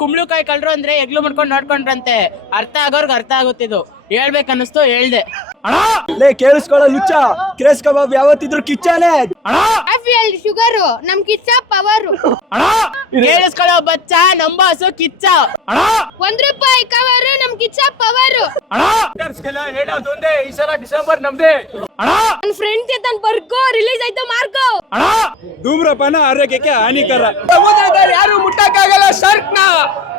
ಕುಂಬಳಕಾಯಿ ಕಳ್ರು ಅಂದ್ರೆ ಎಗ್ಲು ಮಾಡ್ಕೊಂಡು ನೋಡ್ಕೊಂಡ್ರಂತೆ. ಅರ್ಥ ಆಗೋರ್ಗ್ ಅರ್ಥ ಆಗುತ್ತಿದ್ದು. ಹೇಳ್ಬೇಕನ್ನಿಸ್ತು ಹೇಳ್ದೆ. ಲೇ ಕೇಳಿಸ್ಕೊಳ್ಳೋ ಲುಚ್ಚ, ಕ್ರೇಸ್ ಕಬಾಬ್ ಯಾವತ್ತಿದ್ರು ಕಿಚ್ಚಾನೆ. ಶುಗರ್ ನಮ್ ಕಿಚ್ಚ ಪವರ್. ಕೇಳಿಸ್ಕೊಳ್ಳೋ ಬಚ್ಚ, ನಂಬಾಸು ಕಿಚ್ಚ. ₹1 ಕವರ್ ನಮ್ ಕಿಚ್ಚ ಪವರ್. ಈ ಸಲ ಡಿಸೆಂಬರ್ ನಮ್ದೇ. ನನ್ ಫ್ರೆಂಡ್ ಚೇತನ್ ಬರ್ಕೋ ರಿಲೀಸ್ ಆಯ್ತು ಮಾರ್ಕೋ. ಧೂಮ್ರಪಾನ ಆರೋಗ್ಯಕ್ಕೆ ಹಾನಿಕರ. ಸಮುದ್ರದಲ್ಲಿ ಯಾರು ಮುಟ್ಟಕ್ಕಾಗಲ್ಲ ಶಾರ್ಕ್ ನ,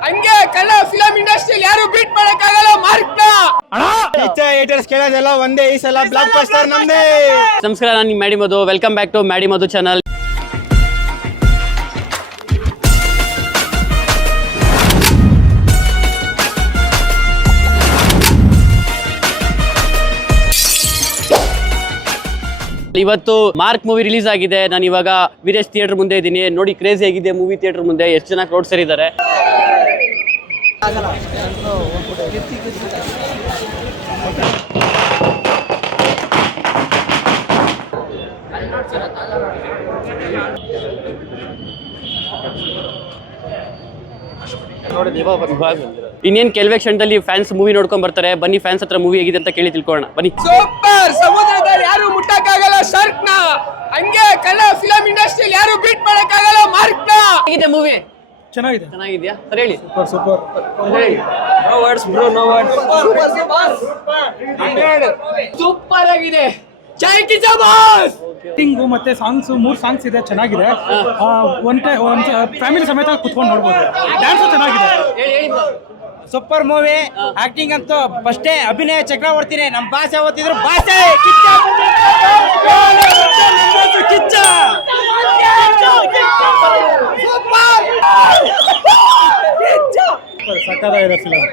ಹಂಗೆ ಕನ್ನಡ ಫಿಲಂ ಇಂಡಸ್ಟ್ರಿಯಲ್ಲಿ ಯಾರು ಬೀಟ್ ಮಾಡಕ್ಕಾಗಲ್ಲ ಮಾರ್ಕ್ ನ. ಹೇಟರ್ಸ್ ಕೇಳೋದೆಲ್ಲ ಒಂದೇ, ಈ ಸಲ ಬ್ಲಾಕ್ ಬಸ್ಟರ್ ನಮ್ದೇ. ನಮಸ್ಕಾರ, ನಾನು ನಿಮ್ಮ Maddy Madhu. Welcome back to Maddy Madhu channel. ಇವತ್ತು ಮಾರ್ಕ್ ಮೂವಿ ರಿಲೀಸ್ ಆಗಿದೆ. ನಾನು ಇವಾಗ ವೀರೇಶ್ ಥಿಯೇಟರ್ ಮುಂದೆ ಇದ್ದೀನಿ. ನೋಡಿ ಕ್ರೇಜಿ ಆಗಿದೆ ಮೂವಿ ಥಿಯೇಟರ್ ಮುಂದೆ. ಎಷ್ಟು ಜನ ಕ್ರೌಡ್ ಸೇರಿದ್ದಾರೆ. ಇನ್ನೇನ್ ಕೆಲವೇ ಕ್ಷಣದಲ್ಲಿ ಫ್ಯಾನ್ಸ್ ಮೂವಿ ನೋಡ್ಕೊಂಡ್ ಬರ್ತಾರೆ. ಬನ್ನಿ ಫ್ಯಾನ್ಸ್ ಹತ್ರ ಮೂವಿ ಹೇಗಿದೆ ಅಂತ ಕೇಳಿ ತಿಳ್ಕೊಳ್ಳೋಣ ಬನ್ನಿ. ಸೂಪರ್. ಸಮುದ್ರದಲ್ಲಿ ಯಾರು ಮುಟ್ಟಕ್ಕಾಗಲ್ಲ ಶಾರ್ಕ್ ನ, ಹಂಗೆ ಕನ್ನಡ ಫಿಲಂ ಇಂಡಸ್ಟ್ರಿಯಲ್ಲಿ ಯಾರು ಬೀಟ್ ಮಾಡಕ್ಕಾಗಲ್ಲ ಮಾರ್ಕ್ ನ. ಹೇಗಿದೆ ಮೂವಿ? ಚೆನ್ನಾಗಿದೆ. ಚೆನ್ನಾಗಿದ್ಯಾ ಸರ್? ಹೇಳಿ. ಸೂಪರ್. ಹೇಳಿ. No words bro, no words. Super ಆಗಿದೆ. ಜೈ ಕಿಚ್ಚ ಬಾಸ್. ಮತ್ತೆ ಸಾಂಗ್ಸ್ 3 ಸಾಂಗ್ಸ್ ಇದೆ, ಚೆನ್ನಾಗಿದೆ. ಒಂದು ಫ್ಯಾಮಿಲಿ ಸಮೇತ ಕುತ್ಕೊಂಡು ನೋಡ್ಬೋದು. ಡ್ಯಾನ್ಸು ಚೆನ್ನಾಗಿದೆ. Super movie. ಆಕ್ಟಿಂಗ್ ಅಂತೂ ಫಸ್ಟೇ ಅಭಿನಯ ಚಕ್ರವರ್ತಿನೇ. ನಮ್ಮ ಭಾಷೆ ಓದ್ತಿದ್ರು ಭಾಷೆ ಕಿಚ್ಚ. ಸಕ್ಕತ್ತಾಗಿದೆ ಫಿಲಂ.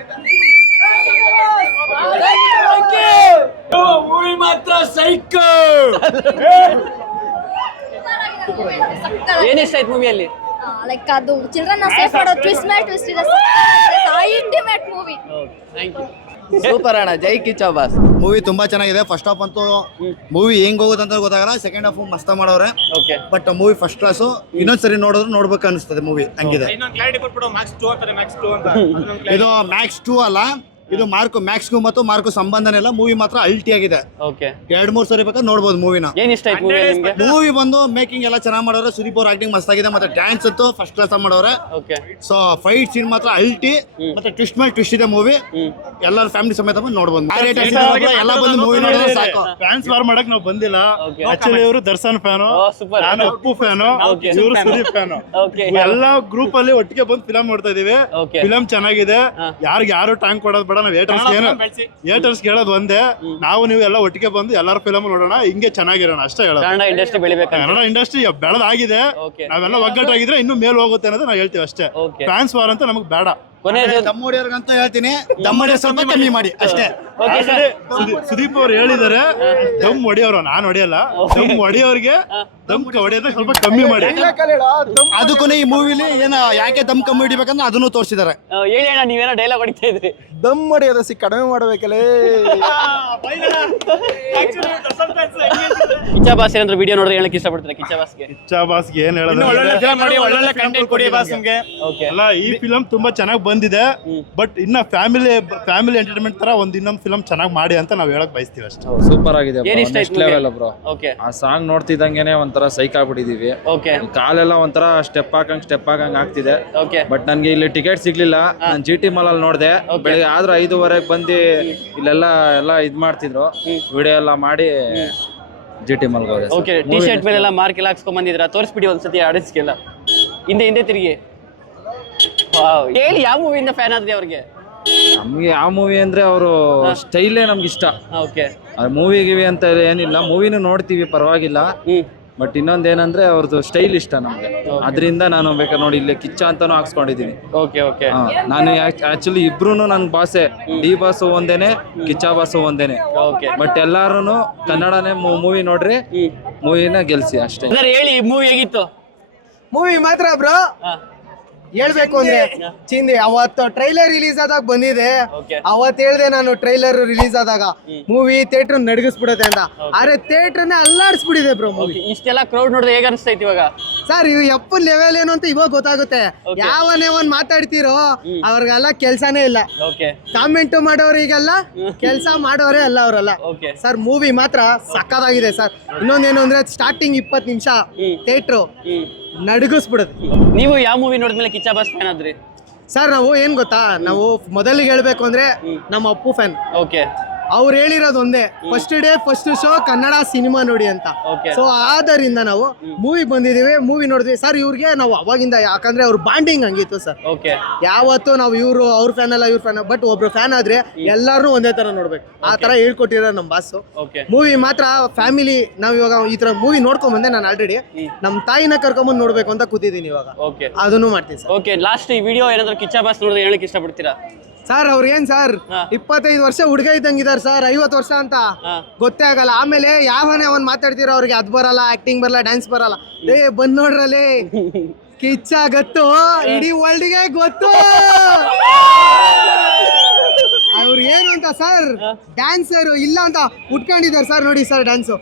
ಮೂವಿ ಮಾತ್ರ ಸೈಕೋ. ಏನ್ ಇಷ್ಟ ಆಯ್ತು ಮೂವಿಯಲ್ಲಿ? ಲೈಕ್ ಅದು ಚಿಲ್ಡ್ರನ್ ಸೇಫ್ ಮಾಡೋ ಟ್ವಿಸ್ಟ್ ಮೇಲೆ ಟ್ವಿಸ್ಟ್ ಇದೆ. Intimate movie. Thank you. Super ಅಣ್ಣ, ಜೈ ಕಿಚ್ಚ ಬಾಸ್. ಮೂವಿ ತುಂಬಾ ಚೆನ್ನಾಗಿದೆ. ಫಸ್ಟ್ ಹಾಫ್ ಅಂತೂ ಮೂವಿ ಹೆಂಗ್ ಹೋಗುತ್ತಂತ ಗೊತ್ತಾಗಲ್ಲ. ಸೆಕೆಂಡ್ ಹಾಫ್ ಮಸ್ತ್ ಮಾಡವ್ರೆ. Okay. But movie first class. ಇನ್ನೊಂದ್ಸರಿ ನೋಡಿದ್ರು ನೋಡ್ಬೇಕು ಅನಿಸ್ತದೆ ಮೂವಿ. ಹಂಗಿದೆ. ಇದು ಮ್ಯಾಕ್ಸ್ 2 ಅಲ್ಲ, ಇದು ಮ್ಯಾಕ್ಸ್ಗೂ ಮತ್ತು ಮಾರ್ಕು ಸಂಬಂಧನೇ ಇಲ್ಲ. ಮೂವಿ ಮಾತ್ರ ಅಲ್ಟಿ ಆಗಿದೆ. ಓಕೆ. 2-3 ಸರಿ ಬೇಕಾದ್ರೆ ನೋಡ್ಬೋದು ಮೂವಿನ. ಏನ್ ಇಷ್ಟ ಆಯ್ತು ಮೂವಿ ನಿಮ್ಗೆ? ಮೂವಿ ಬಂದು ಮೇಕಿಂಗ್ ಎಲ್ಲ ಚೆನ್ನಾಗಿ ಮಾಡೋರೆ. ಸುದೀಪ್ ಅವ್ರ ಆಕ್ಟಿಂಗ್ ಮಸ್ತ್ ಆಗಿದೆ. ಮತ್ತೆ ಡ್ಯಾನ್ಸ್ ಅಂತೂ ಫಸ್ಟ್ ಕ್ಲಾಸ್ ಮಾಡೋರೆ. ಓಕೆ. ಸೊ ಫೈಟ್ ಸೀನ್ ಮಾತ್ರ ಅಲ್ಟಿ. ಮತ್ತೆ ಟ್ವಿಸ್ಟ್ ಮೇಲೆ ಟ್ವಿಸ್ಟ್ ಇದೆ ಮೂವಿ. ಎಲ್ಲರ ಫ್ಯಾಮಿಲಿ ಸಮೇತ ಬಂದು ನೋಡ್ಬೋದು. ಎಲ್ಲ ಬಂದು ಮೂವಿ ನೋಡಿದ್ರೆ ಸಾಕು. ಫ್ಯಾನ್ಸ್ ವಾರ್ ಮಾಡಕ್ ನಾವು ಬಂದಿಲ್ಲ. ಆಕ್ಚುಲಿ ಇವರು ದರ್ಶನ್ ಫ್ಯಾನು, ನಾನು ಅಪ್ಪು ಫ್ಯಾನು, ಇವರು ಸುದೀಪ್ ಫ್ಯಾನು. ಎಲ್ಲ ಗ್ರೂಪ್ ಅಲ್ಲಿ ಒಟ್ಟಿಗೆ ಬಂದು ಫಿಲಂ ನೋಡ್ತಾ ಇದೀವಿ. ಫಿಲಂ ಚೆನ್ನಾಗಿದೆ. ಯಾರು ಟ್ಯಾಂಕ್ ಕೊಡೋದು ಬೇಡ. ನಾವು ಏಟರ್ಸ್ ಹೇಳೋದು ಒಂದೇ, ನಾವು ನೀವು ಎಲ್ಲ ಒಟ್ಟಿಗೆ ಬಂದು ಎಲ್ಲರ ಫಿಲಂ ನೋಡೋಣ. ಹಿಂಗೆ ಚೆನ್ನಾಗಿರೋಣ ಅಷ್ಟೇ ಹೇಳೋದು. ಕನ್ನಡ ಇಂಡಸ್ಟ್ರಿ ಬೆಳಿಬೇಕು. ಕನ್ನಡ ಇಂಡಸ್ಟ್ರಿ ಬೆಳೆದಾಗಿದೆ. ನಾವೆಲ್ಲ ಒಗ್ಗಟ್ಟಾಗಿದ್ರೆ ಇನ್ನು ಮೇಲ್ ಹೋಗುತ್ತೆ ಅನ್ನೋದು ನಾವು ಹೇಳ್ತೀವಿ ಅಷ್ಟೇ. ಫ್ಯಾನ್ಸ್ ವಾರ್ ಅಂತ ನಮಗ್ ಬೇಡ. ದಮ್ಮಡಿಯವ್ರಿಗಂತೂ ಹೇಳ್ತೀನಿ, ದಮ್ಮಡಿ ಸ್ವಲ್ಪ ಕಮ್ಮಿ ಮಾಡಿ ಅಷ್ಟೇ. ಸುದೀಪ್ ಅವ್ರು ಹೇಳಿದಾರೆ ದಮ್ ಹೊಡಿಯೋರು, ನಾನ್ ಹೊಡಿಯಲ್ಲ. ದಮ್ ಹೊಡಿಯೋರ್ಗೆ ದಮ್ ಹೊಡಿಯೋದ ಸ್ವಲ್ಪ ಕಮ್ಮಿ ಮಾಡಿ. ಅದಕ್ಕೂ ಈ ಮೂವಿಲಿ ಏನ ಯಾಕೆ ದಮ್ ಕಮ್ಮಿ ಹಿಡಿಬೇಕಂದ್ರೆ ಅದನ್ನು ತೋರಿಸಿದ್ದಾರೆ. ಹೇಳಿ ಅಣ್ಣ, ನೀವೇನೋ ಡೈಲಾಗ್ ಹೊಡಿತಾ ಇದ್ರಿ. ದಮ್ ಹೊಡಿಯೋದ ಕಡಿಮೆ ಮಾಡ್ಬೇಕಲ್ಲೇ. ಕಿಚ್ಚ ಬಾಸ್ ಏನಾದ್ರು ವಿಡಿಯೋ ನೋಡಿದ್ರೆ ಹೇಳಕ್ ಇಷ್ಟಪಡ್ತಾರೆ. ಕಿಚ್ಚ ಬಾಸ್ಗೆ ಏನ್ ಹೇಳೋದು? ಅಲ್ಲ, ಈ ಫಿಲಂ ತುಂಬಾ ಚೆನ್ನಾಗಿ ಬಂದಿದೆ. ಬಟ್ ಇನ್ನ ಫ್ಯಾಮಿಲಿ ಎಂಟರ್ಟೈನ್ಮೆಂಟ್ ತರ ಇನ್ನೊಂದು ಫಿಲಂ ಚೆನ್ನಾಗಿ ಮಾಡಿ ಅಂತ ನಾವ್ ಹೇಳಕ್ ಬಯಸ್ತೀವಿ ಅಷ್ಟೇ. ಸೂಪರ್ ಆಗಿದೆ. Next level bro. ಓಕೆ. ಆ ಸಾಂಗ್ ನೋಡ್ತಿದ್ದಂಗೆನೆ ಒಂಥರ ಸೈಕ್ ಆಗ್ಬಿಟ್ಟಿದೀವಿ. ಓಕೆ. ಕಾಲೆಲ್ಲ ಒಂಥರ ಸ್ಟೆಪ್ ಹಾಕಂಗ್ ಆಗ್ತಿದೆ. ಓಕೆ. ಬಟ್ ನನ್ಗೆ ಇಲ್ಲಿ ಟಿಕೆಟ್ ಸಿಗ್ಲಿಲ್ಲ. ನಾನು GT ಮಾಲ್ ಅಲ್ಲಿ ನೋಡ್ದೆ. ಬೆಳಿಗ್ಗೆ ಆದ್ರೆ 5:30 ಬಂದು ಇಲ್ಲೆಲ್ಲ ಇದ್ ಮಾಡ್ತಿದ್ರು. ವಿಡಿಯೋ ಎಲ್ಲ ಮಾಡಿ GT ಮಾಲ್ ಹೋದೆ. ಓಕೆ. ಟಿ ಶರ್ಟ್ ಮೇಲೆಲ್ಲ ಮಾರ್ಕ್ ಎಲ್ಲ ಹಾಕ್ಸ್ಕೊಂಡ್ ಬಂದಿದ್ರ? ತೋರಿಸ್ಬಿಡಿ ಒಂದ್ಸತಿ ಆಡಿಸ್ಗೆಲ್ಲ. ಹಿಂದೆ ತಿರುಗಿ. ಹೇಳಿ, ಯಾವ ಮೂವಿಯಿಂದ ಫ್ಯಾನ್ ಆದ್ರಿ ಅವ್ರಿಗೆ? ನಮ್ಗೆ ಯಾವ ಮೂವಿ ಅಂದ್ರೆ ಅವರು ಸ್ಟೈಲೇ ನಮ್ಗೆ ಇಷ್ಟ. ಓಕೆ. ಮೂವಿ ಗಿವಿ ಅಂತ ಏನಿಲ್ಲ, ಮೂವಿನೂ ನೋಡ್ತೀವಿ ಪರವಾಗಿಲ್ಲ. ಬಟ್ ಇನ್ನೊಂದೇನಂದ್ರೆ ಅವ್ರದ್ದು ಸ್ಟೈಲ್ ಇಷ್ಟ ನಮ್ಗೆ. ಅದರಿಂದ ನಾನು ಬೇಕಾದ್ರೆ ನೋಡಿ ಇಲ್ಲಿ ಕಿಚ್ಚ ಅಂತಾನು ಹಾಕ್ಸ್ಕೊಂಡಿದೀನಿ. ಓಕೆ. ಓಕೆ. ನಾನು ಆಕ್ಚುಲಿ ಇಬ್ರು ನನ್ ಬಾಸೆ. ಡಿ ಬಾಸು ಒಂದೇನೆ, ಕಿಚ್ಚ ಬಾಸು ಒಂದೇನೆ. ಓಕೆ. ಬಟ್ ಎಲ್ಲಾರು ಕನ್ನಡನೇ ಮೂವಿ ನೋಡ್ರಿ, ಮೂವಿನ ಗೆಲ್ಸಿ ಅಷ್ಟೇ. ಹೇಳಿ, ಮೂವಿ ಹೇಗಿತ್ತು? ಮೂವಿ ಮಾತ್ರ ಬ್ರೋ ಹೇಳ್ಬೇಕು ಅಂದ್ರೆ ಚಿಂದಿ ಅವತ್ತು ಟ್ರೈಲರ್ ರಿಲೀಸ್ ಆದಾಗ ಬಂದಿದೆ. Okay. ಅವತ್ತು ಹೇಳ್ದೆ ನಾನು ಟ್ರೈಲರ್ ರಿಲೀಸ್ ಆದಾಗ ಮೂವಿ ಥಿಯೇಟರ್ ನಡಗಿಸ್ಬಿಡುತ್ತೆ ಅಂತ. ಆದ್ರೆ ಥಿಯೇಟರ್ನ ಅಲ್ಲಾಡಿಸ್ಬಿಟ್ಟಿದೆ ಬ್ರೋ ಮೂವಿ. ಇಷ್ಟೆಲ್ಲ ಕ್ರೌಡ್ ನೋಡಿದ್ರೆ ಹೇಗೆ ಅನಿಸ್ತೈತಿ ಇವಾಗ? ಸರ್ ಇವ್ ಎಪ್ಪನ್ ಲೆವೆಲ್ ಏನು ಅಂತ ಇವಾಗ ಗೊತ್ತಾಗುತ್ತೆ. ಯಾವನೇ ಒಂದ್ ಮಾತಾಡ್ತಿರೋ ಅವ್ರಿಗೆಲ್ಲ ಕೆಲ್ಸಾನೇ ಇಲ್ಲ. ಓಕೆ ಕಾಮೆಂಟ್ ಮಾಡೋರಿಗೆಲ್ಲ ಕೆಲ್ಸ ಮಾಡೋರೇ ಅಲ್ಲ ಅವರೆಲ್ಲ. ಓಕೆ ಸರ್ ಮೂವಿ ಮಾತ್ರ ಸಕ್ಕತ್ತಾಗಿದೆ ಸರ್. ಇನ್ನೊಂದೇನು ಅಂದ್ರೆ ಸ್ಟಾರ್ಟಿಂಗ್ 20 ನಿಮಿಷ ಥಿಯೇಟ್ರು ನಡಗಿಸ್ಬಿಡುತ್ತೆ. ನೀವು ಯಾವ ಮೂವಿ ನೋಡಿದ್ಮೇಲೆ ಕಿಚ್ಚ ಬಾಸ್ ಫ್ಯಾನ್ ಆದ್ರಿ? ಸರ್ ನಾವು ಏನ್ ಗೊತ್ತಾ, ನಾವು ಮೊದಲಿಗೆ ಹೇಳ್ಬೇಕು ಅಂದ್ರೆ ನಮ್ಮ ಅಪ್ಪು ಫ್ಯಾನ್. ಓಕೆ ಅವ್ರು ಹೇಳಿರೋದು ಒಂದೇ, first day first show Kannada cinema ನೋಡಿ ಅಂತ. Okay. ಸೊ ಆದ್ದರಿಂದ ನಾವು ಮೂವಿ ಬಂದಿದೀವಿ, ಮೂವಿ ನೋಡಿದ್ವಿ ಸರ್. ಇವ್ರಿಗೆ ನಾವು ಅವಾಗಿಂದ, ಯಾಕಂದ್ರೆ ಅವ್ರ ಬಾಂಡಿಂಗ್ ಹಂಗಿತ್ತು ಸರ್. ಓಕೆ ಯಾವತ್ತು ನಾವು ಇವ್ರು ಅವ್ರ ಫ್ಯಾನ್ ಅಲ್ಲ ಇವ್ರ ಫ್ಯಾನ್, ಬಟ್ ಒಬ್ರು ಫ್ಯಾನ್ ಆದ್ರೆ ಎಲ್ಲಾರು ಒಂದೇ ತರ ನೋಡ್ಬೇಕು, ಆ ತರ ಹೇಳ್ಕೊಟ್ಟಿರೋ ನಮ್ಮ ಬಾಸು. ಓಕೆ ಮೂವಿ ಮಾತ್ರ ಫ್ಯಾಮಿಲಿ. ನಾವ್ ಇವಾಗ ಈ ತರ ಮೂವಿ ನೋಡ್ಕೊಂಡ್ ಬಂದೆ ನಾನು ಆಲ್ರೆಡಿ. ನಮ್ ತಾಯಿನ ಕರ್ಕೊಂಬಂದ್ ನೋಡ್ಬೇಕು ಅಂತ ಕೂತಿದ್ದೀನಿ ಇವಾಗ. ಓಕೆ ಅದನ್ನು ಮಾಡ್ತೀನಿ ಸರ್. ಓಕೆ ಲಾಸ್ಟ್ ಈ ವಿಡಿಯೋ ಏನಾದ್ರು ಕಿಚ್ಚ ಬಾಸ್ ನೋಡಿದ್ರೆ ಹೇಳಕ್ ಇಷ್ಟಪಡ್ತೀರಾ? ಸರ್ ಅವ್ರ ಏನ್ ಸರ್ 25 ವರ್ಷ ಹುಡುಗ ಇದ್ದಂಗಿದಾರ ಸರ್. 50 ವರ್ಷ ಅಂತ ಗೊತ್ತೇ ಆಗಲ್ಲ. ಆಮೇಲೆ ಯಾವನೇ ಅವನ್ ಮಾತಾಡ್ತಿರೋ ಅವ್ರಿಗೆ ಅದ್ ಬರಲ್ಲ, ಆಕ್ಟಿಂಗ್ ಬರಲ್ಲ, ಡ್ಯಾನ್ಸ್ ಬರಲ್ಲ. ಬಂದ್ ನೋಡ್ರಲ್ಲಿ ಕಿಚ್ಚ ಗೊತ್ತು, ಇಡೀ ವರ್ಲ್ಡ್ಗೆ ಗೊತ್ತು ಅವ್ರು ಏನು ಅಂತ ಸರ್. ಡ್ಯಾನ್ಸರ್ ಇಲ್ಲ ಅಂತ ಉಟ್ಕೊಂಡಿದ್ದಾರೆ ಸರ್. ನೋಡಿ ಸರ್ ಡ್ಯಾನ್ಸು,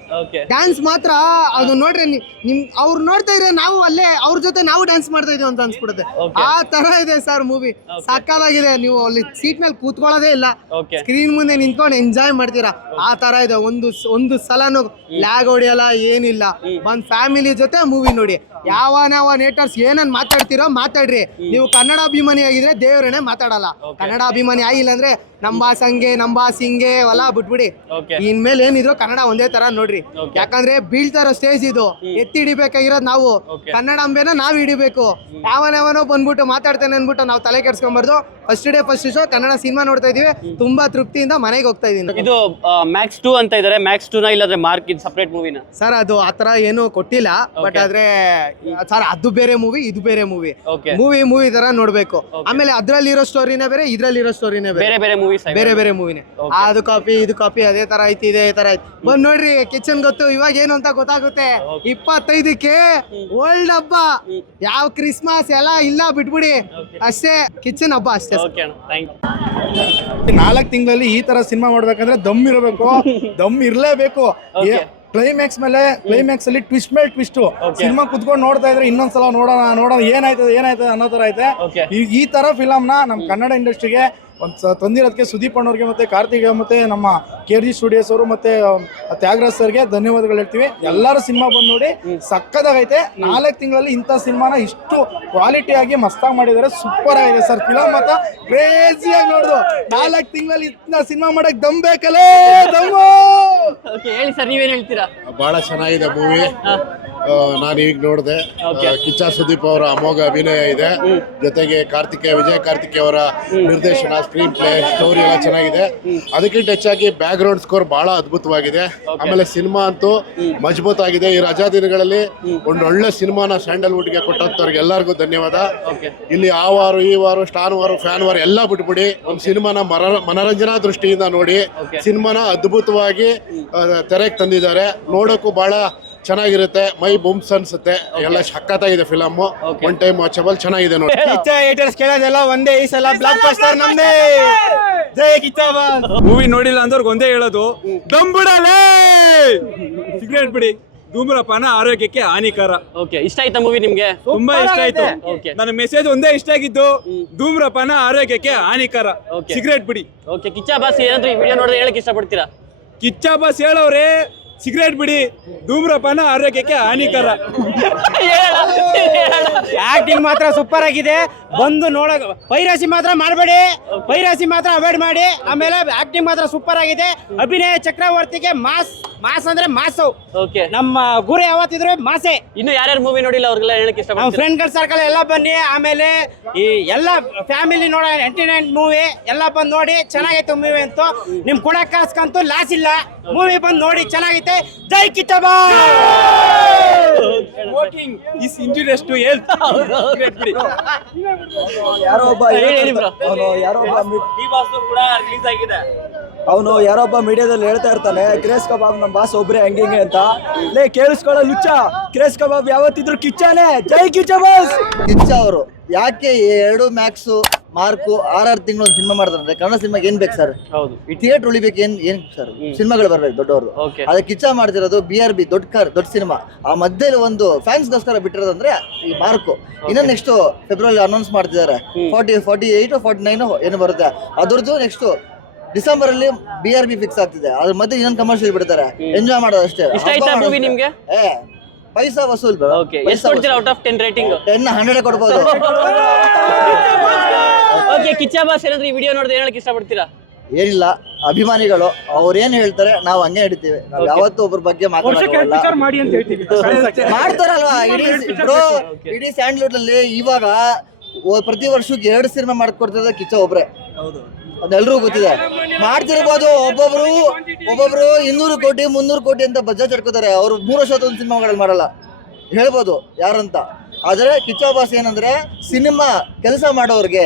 ಡ್ಯಾನ್ಸ್ ಮಾತ್ರ ಅದು ನೋಡ್ರಿ ನಿಮ್ ಅವ್ರು ನೋಡ್ತಾ ಇದ್ರೆ ನಾವು ಅಲ್ಲೇ ಅವ್ರ ಜೊತೆ ನಾವು ಡ್ಯಾನ್ಸ್ ಮಾಡ್ತಾ ಇದೀವಿ ಅಂತ ಅನ್ಸ್ಬಿಡುತ್ತೆ. ಆ ತರ ಇದೆ ಸರ್ ಮೂವಿ. ಸಕ್ಕತ್ತಾಗಿದೆ. ನೀವು ಅಲ್ಲಿ ಸೀಟ್ ಮೇಲೆ ಕೂತ್ಕೊಳ್ಳೋದೇ ಇಲ್ಲ, ಸ್ಕ್ರೀನ್ ಮುಂದೆ ನಿಂತ್ಕೊಂಡು ಎಂಜಾಯ್ ಮಾಡ್ತೀರಾ. ಆ ತರ ಇದೆ. ಒಂದು ಸಲನು ಲ್ಯಾಗ್ ಹೊಡಿಯಲ್ಲ, ಏನಿಲ್ಲ. ಒಂದ್ ಫ್ಯಾಮಿಲಿ ಜೊತೆ ಮೂವಿ ನೋಡಿ. ಯಾವ ನೇಟರ್ಸ್ ಏನನ್ ಮಾತಾಡ್ತಿರೋ ಮಾತಾಡ್ರಿ. ನೀವು ಕನ್ನಡ ಅಭಿಮಾನಿ ಆಗಿದ್ರೆ ದೇವ್ರನ್ನೇ ಮಾತಾಡಲ್ಲ. ಕನ್ನಡ ಅಭಿಮಾನಿ ಆಗಿಲ್ಲ ಅಂದ್ರೆ ನಮ್ಮ ಬಾಸ್ ಹಂಗೆ, ನಮ್ಮ ಬಾಸ್ ಹಿಂಗೆ ಹೊಲ ಬಿಟ್ಬಿಡಿ. ಇನ್ಮೇಲೆ ಏನಿದ್ರು ಕನ್ನಡ ಒಂದೇ ತರ ನೋಡ್ರಿ. ಯಾಕಂದ್ರೆ ಬೀಳ್ತಾರ ಸ್ಟೇಜ್ ಇದು, ಎತ್ತಿ ಹಿಡಿಬೇಕಾಗಿರೋದು ನಾವು. ಕನ್ನಡಾಂಬೆನ ನಾವ್ ಹಿಡಿಬೇಕು. ಯಾವನೋ ಬಂದ್ಬಿಟ್ಟು ಮಾತಾಡ್ತಾನೆ ಅನ್ಬಿಟ್ಟು ನಾವು ತಲೆ ಕೆಡ್ಸ್ಕೊಂಬಾರ್ದು. First day first show Kannada cinema ನೋಡ್ತಾ ಇದೀವಿ. ತುಂಬಾ ತೃಪ್ತಿಯಿಂದ ಮನೆಗೆ ಹೋಗ್ತಾ ಇದೀನಿ. ಇದು ಮ್ಯಾಕ್ಸ್ 2 ಅಂತ ಇದಾರೆ. ಮ್ಯಾಕ್ಸ್ 2 ನ ಇಲ್ಲಾಂದ್ರೆ ಮಾರ್ಕ್ ಇದು ಸಪರೇಟ್ ಮೂವಿನ? ಸರ್ ಅದು ಆತರ ಏನು ಕೊಟ್ಟಿಲ್ಲ, ಬಟ್ ಆದ್ರೆ ಸರ್ ಅದು ಬೇರೆ ಮೂವಿ, ಇದು ಬೇರೆ ಮೂವಿ. ಮೂವಿ ತರ ನೋಡ್ಬೇಕು. ಆಮೇಲೆ ಅದ್ರಲ್ಲಿರೋ ಸ್ಟೋರಿನೇ ಬೇರೆ, ಇದ್ರಲ್ಲಿರೋ ಸ್ಟೋರಿನೇ ಬೇರೆ. ಬೇರೆ ಮೂವೀಸ್, ಬೇರೆ ಮೂವಿನೇ. ಅದು ಕಾಪಿ ಇದು ಕಾಪಿ, ಅದೇ ತರ ಐತಿ, ಇದೇ ತರ ಐತಿ. ಬಂದ್ ನೋಡ್ರಿ ಕಿಚನ್ ಗೊತ್ತು. ಇವಾಗ ಏನು ಅಂತ ಗೊತ್ತಾಗುತ್ತೆ. 25ಕ್ಕೆ ವರ್ಲ್ಡ್ ಹಬ್ಬ, ಯಾವ ಕ್ರಿಸ್ಮಸ್ ಎಲ್ಲ ಇಲ್ಲ, ಬಿಟ್ಬಿಡಿ ಅಷ್ಟೇ. ಕಿಚನ್ ಹಬ್ಬ ಅಷ್ಟೇ. 4 ತಿಂಗಳಲ್ಲಿ ಈ ತರ ಸಿನಿಮಾ ಮಾಡ್ಬೇಕಂದ್ರೆ ದಮ್ ಇರಬೇಕು, ದಮ್ ಇರ್ಲೇಬೇಕು. ಕ್ಲೈಮ್ಯಾಕ್ಸ್ ಮೇಲೆ ಕ್ಲೈಮ್ಯಾಕ್ಸ್ ಅಲ್ಲಿ ಟ್ವಿಸ್ಟ್ ಮೇಲೆ ಟ್ವಿಸ್ಟ್. ಸಿನಿಮಾ ಕುತ್ಕೊಂಡು ನೋಡ್ತಾ ಇದ್ರೆ ಇನ್ನೊಂದ್ಸಲ ನೋಡೋಣ ಏನಾಯ್ತದೆ ಅನ್ನೋ ತರ ಐತೆ. ಈ ತರ ಫಿಲಮ್ ನ ನಮ್ ಕನ್ನಡ ಇಂಡಸ್ಟ್ರಿಗೆ ತಂದಿರೋದಕ್ಕೆ ಸುದೀಪ್ ಅಣ್ಣವ್ರಿಗೆ ಮತ್ತೆ ಕಾರ್ತಿಕ್ ಮತ್ತೆ ನಮ್ಮ KG ಸ್ಟುಡಿಯೋಸ್ ಅವರು ಮತ್ತೆ ತ್ಯಾಗರಾಜ್ ಸರ್ಗೆ ಧನ್ಯವಾದಗಳು ಹೇಳ್ತೀವಿ. ಎಲ್ಲರೂ ಸಿನಿಮಾ ಬಂದು ನೋಡಿ, ಸಕ್ಕದಾಗೈತೆ. 4 ತಿಂಗಳಲ್ಲಿ ಇಂಥ ಸಿನಿಮಾನ ಇಷ್ಟು ಕ್ವಾಲಿಟಿ ಆಗಿ ಮಸ್ತಾಗಿ ಮಾಡಿದ್ದಾರೆ. ಸೂಪರ್ ಆಗಿದೆ ಸರ್ ಫಿಲಮ್ ಮಾತ್ರ. ಕ್ರೇಜಿ ಆಗಿ ನೋಡ್ದು. 4 ತಿಂಗಳಲ್ಲಿ ಇಂಥ ಸಿನಿಮಾ ಮಾಡಕ್ ದಮ್ ಬೇಕಲ್ಲೇ, ದಮ್ಮು. ಹೇಳಿ ಸರ್, ನೀವೇನ್ ಹೇಳ್ತೀರಾ? ಬಹಳ ಚೆನ್ನಾಗಿದೆ ಮೂವಿ. ನಾನು ಈಗ ನೋಡಿದೆ. ಕಿಚ್ಚ ಸುದೀಪ್ ಅವರ ಅಮೋಘ ಅಭಿನಯ ಇದೆ. ಜೊತೆಗೆ ವಿಜಯ್ ಕಾರ್ತಿಕೇಯ ಅವರ ನಿರ್ದೇಶನ, ಸ್ಕ್ರೀನ್ ಪ್ಲೇ, ಸ್ಟೋರಿ ಎಲ್ಲ ಚೆನ್ನಾಗಿದೆ. ಅದಕ್ಕಿಂತ ಹೆಚ್ಚಾಗಿ ಬ್ಯಾಕ್ ಗ್ರೌಂಡ್ ಸ್ಕೋರ್ ಬಹಳ ಅದ್ಭುತವಾಗಿದೆ. ಆಮೇಲೆ ಸಿನಿಮಾ ಅಂತೂ ಮಜಬೂತ್ ಆಗಿದೆ. ಈ ರಜಾ ದಿನಗಳಲ್ಲಿ ಒಂದು ಒಳ್ಳೆ ಸಿನಿಮಾನ ಸ್ಯಾಂಡಲ್ವುಡ್ಗೆ ಕೊಟ್ಟಂತವ್ರಿಗೆ ಎಲ್ಲರಿಗೂ ಧನ್ಯವಾದ. ಇಲ್ಲಿ ಆ ವಾರ ಈ ವಾರ ಸ್ಟಾರ್ ವಾರ ಫ್ಯಾನ್ ವಾರ ಎಲ್ಲ ಬಿಟ್ಬಿಡಿ, ಒಂದು ಸಿನಿಮಾನ ಮನರಂಜನಾ ದೃಷ್ಟಿಯಿಂದ ನೋಡಿ. ಸಿನಿಮಾನ ಅದ್ಭುತವಾಗಿ ತೆರೆಗೆ ತಂದಿದ್ದಾರೆ. ನೋಡೋಕ್ಕೂ ಬಹಳ ಚೆನ್ನಾಗಿರುತ್ತೆ. ಮೈ ಬುಮ್ಸ್ ಅನ್ಸುತ್ತೆ. ಎಲ್ಲ ಸಖತ್ತಾಗಿದೆ ಫಿಲಮ್. ಒನ್ ಟೈಮ್ ವಾಚಬಲ್, ಚೆನ್ನಾಗಿದೆ ನೋಡಿ. ಕಿಚ್ಚ ಏಟರ್ಸ್ ಕೇಳೋದೆಲ್ಲ ಒಂದೇ, ಈ ಸಲ ಬ್ಲಾಕ್ ಬಸ್ಟರ್ ನಮ್ದೇ. ಜೈ ಕಿಚ್ಚ ಬಾಸ್. ಮೂವಿ ನೋಡಿಲ್ಲ ಅಂದವ್ರಿಗೆ ಒಂದೇ ಹೇಳೋದು, ದಮ್ ಬಿಡಲೇ, ಸಿಗರೇಟ್ ಬಿಡಿ, ಧೂಮ್ರಪಾನ ಆರೋಗ್ಯಕ್ಕೆ ಹಾನಿಕರ. ಇಷ್ಟ ಆಯ್ತಾ ಮೂವಿ ನಿಮ್ಗೆ? ತುಂಬಾ ಇಷ್ಟ ಆಯ್ತು. ನನ್ನ ಮೆಸೇಜ್ ಒಂದೇ ಇಷ್ಟ ಆಗಿದ್ದು, ಧೂಮ್ರಪಾನ ಆರೋಗ್ಯಕ್ಕೆ ಹಾನಿಕರ, ಸಿಗರೇಟ್ ಬಿಡಿ. ಕಿಚ್ಚ ಬಾಸ್ ಏನಾದ್ರು ಈ ವಿಡಿಯೋ ನೋಡಿದ್ರೆ ಹೇಳಕ್ ಇಷ್ಟಪಡ್ತೀರಾ? ಕಿಚ್ಚ ಬಾಸ್ ಹೇಳೋರೆ, ಸಿಗರೇಟ್ ಬಿಡಿ, ಧೂಮ್ರಪಾನ ಆರೋಗ್ಯಕ್ಕೆ ಹಾನಿಕರ. ಆಕ್ಟಿಂಗ್ ಮಾತ್ರ ಸೂಪರ್ ಆಗಿದೆ. ಬಂದು ನೋಡಕ್ ಪೈರಸಿ ಮಾತ್ರ ಮಾಡಬೇಡಿ, ಪೈರಸಿ ಮಾತ್ರ ಅವಾಯ್ಡ್ ಮಾಡಿ. ಆಮೇಲೆ ಆಕ್ಟಿಂಗ್ ಮಾತ್ರ ಸೂಪರ್ ಆಗಿದೆ. ಅಭಿನಯ ಚಕ್ರವರ್ತಿಗೆ ಮಾಸ್ ಅಂದ್ರೆ ಮಾಸು. ನಮ್ಮ ಗುರು ಯಾವತ್ತಿದ್ರು ಮಾಸೆ. ಇನ್ನು ಯಾರ್ಯಾರು ಮೂವಿ ನೋಡಿಲ್ಲ ಅವ್ರಿಗೆಲ್ಲ ಹೇಳಕ್ ಇಷ್ಟ. ನಮ್ಮ ಫ್ರೆಂಡ್ಗಳ ಸರ್ಕಲ್ ಎಲ್ಲ ಬನ್ನಿ. ಆಮೇಲೆ ಈ ಎಲ್ಲ ಫ್ಯಾಮಿಲಿ ನೋಡ ಎಂಟರ್ಟೈನ್ಮೆಂಟ್ ಮೂವಿ ಎಲ್ಲ ಬಂದು ನೋಡಿ. ಚೆನ್ನಾಗೈತೆ ಮೂವಿ ಅಂತೂ. ನಿಮ್ ಕೂಡ ಕಾಸ್ಕಂತೂ ಲಾಸ್ ಇಲ್ಲ. ಮೂವಿ ಬಂದು ನೋಡಿ, ಚೆನ್ನಾಗೈತೆ. ಜೈ Kichcha boss. Smoking is injurious to health. Cigarette ಬಿಡಿ. ಯಾರೋ ಒಬ್ಬ ಯಾರೋ ಒಬ್ಬ ಕೂಡ ರಿಲೀಸ್ ಆಗಿದೆ. ಅವನು ಯಾರೊಬ್ಬ ಮೀಡಿಯಾದಲ್ಲಿ ಹೇಳ್ತಾ ಇರ್ತಾನೆ ಕ್ರೇಸ್ ಕಬಾಬ್ ನಮ್ಮ ಬಾಸ್ ಒಬ್ರೆ ಹಂಗೆ ಅಂತ. ಲೇ ಕೇಳಿಸ್ಕೊಳ್ಳೋ ಲುಚ್ಚ, ಕ್ರೇಸ್ ಕಬಾಬ್ ಯಾವತ್ತಿದ್ರು ಕಿಚ್ಚಾನೆ. ಜೈ ಕಿಚ್ಚ ಬಾಸ್. ಕಿಚ್ಚ ಅವರು ಯಾಕೆ 2 ಮ್ಯಾಕ್ಸು ಮಾರ್ಕು 6 ತಿಂಗಳು ಒಂದು ಸಿನಿಮಾ ಮಾಡ್ತಾರೆ? ಕನ್ನಡ ಸಿನಿಮಾಗೆ ಏನ್ ಬೇಕು ಸರ್? ಹೌದು. ಥಿಯೇಟರ್ ಉಳಿಬೇಕು, ಏನ್ ಸರ್? ಸಿನಿಮಾಗಳು ಬರ್ಬೇಕು ದೊಡ್ಡವ್ರದ್ದು. ಅದೇ ಕಿಚ್ಚ ಮಾಡ್ತಿರೋದು BRB ದೊಡ್ಡ ಸಿನಿಮಾ. ಆ ಮಧ್ಯದಲ್ಲಿ ಒಂದು ಫ್ಯಾನ್ಸ್ಗೋಸ್ಕರ ಬಿಟ್ಟಿರೋದಂದ್ರೆ ಈ ಮಾರ್ಕು. ಇನ್ನೊಂದು ನೆಕ್ಸ್ಟ್ ಫೆಬ್ರವರಿ ಅನೌನ್ಸ್ ಮಾಡ್ತಿದ್ದಾರೆ 48 49 ಏನು ಬರುತ್ತೆ ಅದ್ರದ್ದು. ನೆಕ್ಸ್ಟ್ ಡಿಸೆಂಬರ್ ಅಲ್ಲಿ BRB ಫಿಕ್ಸ್ ಆಗ್ತಿದೆ. ಅದ್ರ ಮಧ್ಯೆ ಇನ್ನೊಂದು ಕಮರ್ಷಿಯಲ್ ಬಿಡ್ತಾರೆ. ಎಂಜಾಯ್ ಮಾಡೋದು ಅಷ್ಟೇ. ಇಷ್ಟ ಆಯ್ತಾ ಮೂವಿ ನಿಮ್ಗೆ? ಪೈಸಾ ವಸೂಲ್. ಎಷ್ಟು ಕೊಡ್ತೀರಾ ಔಟ್ ಆಫ್ 10 ರೇಟಿಂಗ್? 10 100 ಕೊಡ್ಬೋದು. ಓಕೆ, ಕಿಚ್ಚ ಬಾಸ್ ಏನಾದ್ರೂ ಈ ವಿಡಿಯೋ ನೋಡಿದ್ರೆ ಹೇಳಕ್ ಇಷ್ಟಪಡ್ತೀರಾ? ಏನಿಲ್ಲ, ಅಭಿಮಾನಿಗಳು ಅವ್ರು ಏನ್ ಹೇಳ್ತಾರೆ ನಾವು ಹಂಗೆ ಹಿಡಿತೀವಿ. ನಾವು ಯಾವತ್ತೂ ಒಬ್ಬರ ಬಗ್ಗೆ ಮಾತಾಡೋಲ್ಲ. ಮಾಡಿ ಅಂತ ಹೇಳ್ತೀವಿ. ಮಾಡ್ತಾರಲ್ವಾ ಇಡೀ ಸ್ಯಾಂಡ್ಲ್ವುಡ್ ಅಲ್ಲಿ ಇವಾಗ ಪ್ರತಿ ವರ್ಷಕ್ಕೆ 2 ಸಿನಿಮಾ ಮಾಡ್ಕೊಡ್ತಿರೋದು ಕಿಚ್ಚ ಒಬ್ರೆ. ಅದೆಲ್ಲರೂ ಗೊತ್ತಿದೆ. ಮಾಡ್ತಿರ್ಬೋದು ಒಬ್ಬೊಬ್ರು 200 ಕೋಟಿ 300 ಕೋಟಿ ಅಂತ ಬಜೆಟ್ ಇಟ್ಕೋತಾರೆ. ಅವ್ರು 3 ವರ್ಷದ ಒಂದು ಸಿನಿಮಾಗಳಲ್ಲಿ ಮಾಡಲ್ಲ, ಹೇಳ್ಬೋದು ಯಾರಂತ. ಆದರೆ ಕಿಚ್ಚ ಬಾಸ್ ಏನಂದ್ರೆ ಸಿನಿಮಾ ಕೆಲಸ ಮಾಡೋರಿಗೆ,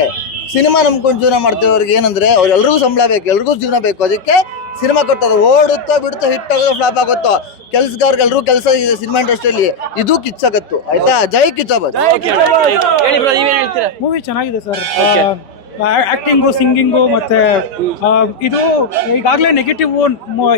ಸಿನಿಮಾ ನಂಬ್ಕೊಂಡು ಜೀವನ ಮಾಡ್ತಿರೋರಿಗೆ ಏನಂದ್ರೆ ಅವ್ರೆಲ್ರಿಗೂ ಸಂಬಳ ಬೇಕು, ಎಲ್ರಿಗೂ ಜೀವನ ಬೇಕು. ಅದಕ್ಕೆ ಸಿನಿಮಾ ಕೊಟ್ಟದು. ಓಡುತ್ತೋ ಬಿಡುತ್ತೋ, ಹಿಟ್ ಆಗೋದು ಫ್ಲಾಪ್ ಆಗುತ್ತೋ, ಕೆಲ್ಸಗಾರ್ಗೆಲ್ರಿಗೂ ಕೆಲಸ ಇದೆ ಸಿನಿಮಾ ಇಂಡಸ್ಟ್ರಿಯಲ್ಲಿ. ಇದು ಕಿಚ್ಚಗತ್ತು ಆಯ್ತಾ. ಜೈ ಕಿಚ್ಚ ಬಾಸ್. ಹೇಳಿ ಬ್ರೋ, ನೀವೇನ್ ಹೇಳ್ತೀರಾ? ಮೂವಿ ಚೆನ್ನಾಗಿದೆ ಸರ್. ಆಕ್ಟಿಂಗು, ಸಿಂಗಿಂಗು, ಮತ್ತೆ ಇದು ಈಗಾಗಲೇ ನೆಗೆಟಿವ್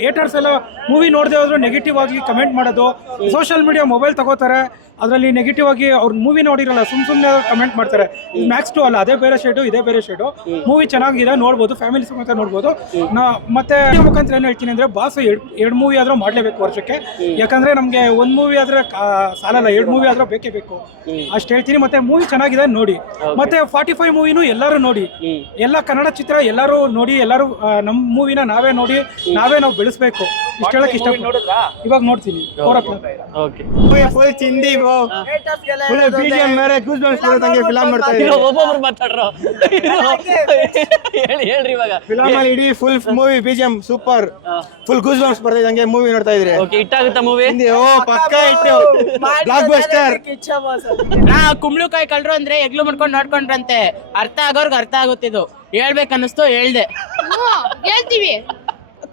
ಏಟರ್ಸ್ ಎಲ್ಲ ಮೂವಿ ನೋಡದೆ ಹೋದ್ರು ನೆಗೆಟಿವ್ ಆಗಿ ಕಮೆಂಟ್ ಮಾಡೋದು, ಸೋಷಿಯಲ್ ಮೀಡಿಯಾ ಮೊಬೈಲ್ ತಗೋತಾರೆ, ಅದರಲ್ಲಿ ನೆಗೆಟಿವ್ ಆಗಿ ಅವ್ರು ಮೂವಿ ನೋಡಿರಲ್ಲ ಸುಮ್ಮನೆ ಕಮೆಂಟ್ ಮಾಡ್ತಾರೆ. ಮ್ಯಾಕ್ಸ್ 2 ಅಲ್ಲ, ಅದೇ ಬೇರೆ ಶೇಡು ಇದೇ ಬೇರೆ ಶೇಡು. ಮೂವಿ ಚೆನ್ನಾಗಿದೆ, ನೋಡ್ಬೋದು, ಫ್ಯಾಮಿಲಿ ಸಮೇತ ನೋಡ್ಬೋದು. ಮತ್ತೆ ಮುಖಾಂತರ ಏನು ಹೇಳ್ತೀನಿ ಅಂದ್ರೆ ಬಾಸ್ 2 ಮೂವಿ ಆದ್ರೂ ಮಾಡ್ಲೇಬೇಕು ವರ್ಷಕ್ಕೆ. ಯಾಕಂದ್ರೆ ನಮ್ಗೆ 1 ಮೂವಿ ಆದ್ರೆ ಸಾಲಲ್ಲ, 2 ಮೂವಿ ಆದ್ರೂ ಬೇಕೇ ಬೇಕು, ಅಷ್ಟು ಹೇಳ್ತೀನಿ. ಮತ್ತೆ ಮೂವಿ ಚೆನ್ನಾಗಿದೆ, ನೋಡಿ. ಮತ್ತೆ 45 ಮೂವಿನೂ ಎಲ್ಲರೂ ನೋಡಿ, ಎಲ್ಲ ಕನ್ನಡ ಚಿತ್ರ ಎಲ್ಲರೂ ನೋಡಿ, ಎಲ್ಲರೂ ನಮ್ಮ ಮೂವಿನ ನಾವೇ ನೋಡಿ, ನಾವು ಬೆಳೆಸ್ಬೇಕು. ಇಷ್ಟ ಹೇಳಕ್ ಇಷ್ಟ. ಇವಾಗ ನೋಡ್ತೀನಿ. ಫುಲ್ ಚಿಂದಿ BGM ಬೇರೆ ಗೂಸ್ ಬಂಪ್ಸ್ ಬರುತ್ತೆ ಫಿಲಂ ನೋಡ್ತಾ ಇದ್ದೀವಿ. ಒಬ್ಬೊಬ್ರು ಮಾತಾಡ್ರೋ. ಹೇಳ್ರಿ ಇವಾಗ. ಫಿಲಂ ಅಲ್ಲಿ ಇಡೀ full movie BGM super, full goose bumps ಬರ್ತಾ ಇದ್ದಂಗೆ ಮೂವಿ ನೋಡ್ತಾ ಇದ್ರಿ. Okay, ಇಟ್ಟಾಗುತ್ತಾ movie? ಓ ಪಕ್ಕಾ ಇಟ್ಟು ಬ್ಲಾಕ್ ಬಸ್ಟರ್. ಕುಂಬಳಕಾಯಿ ಕಳ್ರು ಅಂದ್ರೆ ಎಗ್ಲು ಮಾಡ್ಕೊಂಡು ನೋಡ್ಕೊಂಡ್ರಂತೆ. ಅರ್ಥ ಆಗೋರ್ಗೆ ಅರ್ಥ ಆಗುತ್ತಿದ್ದು. ಹೇಳ್ಬೇಕನ್ನಿಸ್ತು, ಹೇಳ್ದೆ. ಹೇಳ್ತೀವಿ,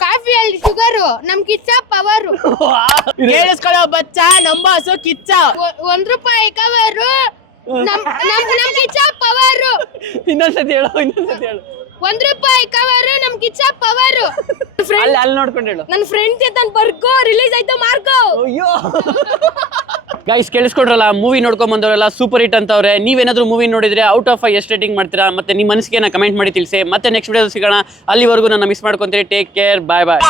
ಕಾಫಿಯಲ್ಲಿ ಶುಗರು, ನಮ್ ಕಿಚ್ಚ ಪವರು. ಕೇಳಿಸ್ಕೊಳ್ಳೋ ಬಚ್ಚ, ನಂಬಾಸು ಕಿಚ್ಚ. ₹1 ಕವರು, ನಮ್ ಕಿಚ್ಚ ಪವರು. ಇನ್ನೊಂದ್ಸತಿ ಹೇಳು. ₹1 ಕವರು, ನಮ್ ಕಿಚ್ಚ ಪವರು. ಅಲ್ಲಿ ನೋಡ್ಕೊಂಡು ಹೇಳು. ನನ್ನ ಫ್ರೆಂಡ್ ಜೊತೆ ಬರ್ಕೋ, ರಿಲೀಸ್ ಆಯ್ತು ಮಾರ್ಕೋ. ಅಯ್ಯೋ ಗೈಸ್, ಕೇಳಿಸ್ಕೊಡ್ರಲ್ಲ, ಮೂವಿ ನೋಡ್ಕೊಂಡ್ ಬಂದವರೆಲ್ಲ ಸೂಪರ್ ಹಿಟ್ ಅಂತವ್ರೆ. ನೀವೇನಾದ್ರೂ ಮೂವಿ ನೋಡಿದ್ರೆ ಔಟ್ ಆಫ್ 5 ಎಷ್ಟು ರೇಟಿಂಗ್ ಮಾಡ್ತೀರಾ? ಮತ್ತೆ ನಿಮ್ಮ ಮನಸ್ಸಿಗೆ ಕಮೆಂಟ್ ಮಾಡಿ ತಿಳಿಸಿ. ಮತ್ತೆ ನೆಕ್ಸ್ಟ್ ವಿಡಿಯೋ ಸಿಗೋಣ. ಅಲ್ಲಿವರೆಗೂ ನನ್ನ ಮಿಸ್ ಮಾಡ್ಕೊಂತೀರಿ. ಟೇಕ್ ಕೇರ್, ಬಾಯ್ ಬಾಯ್.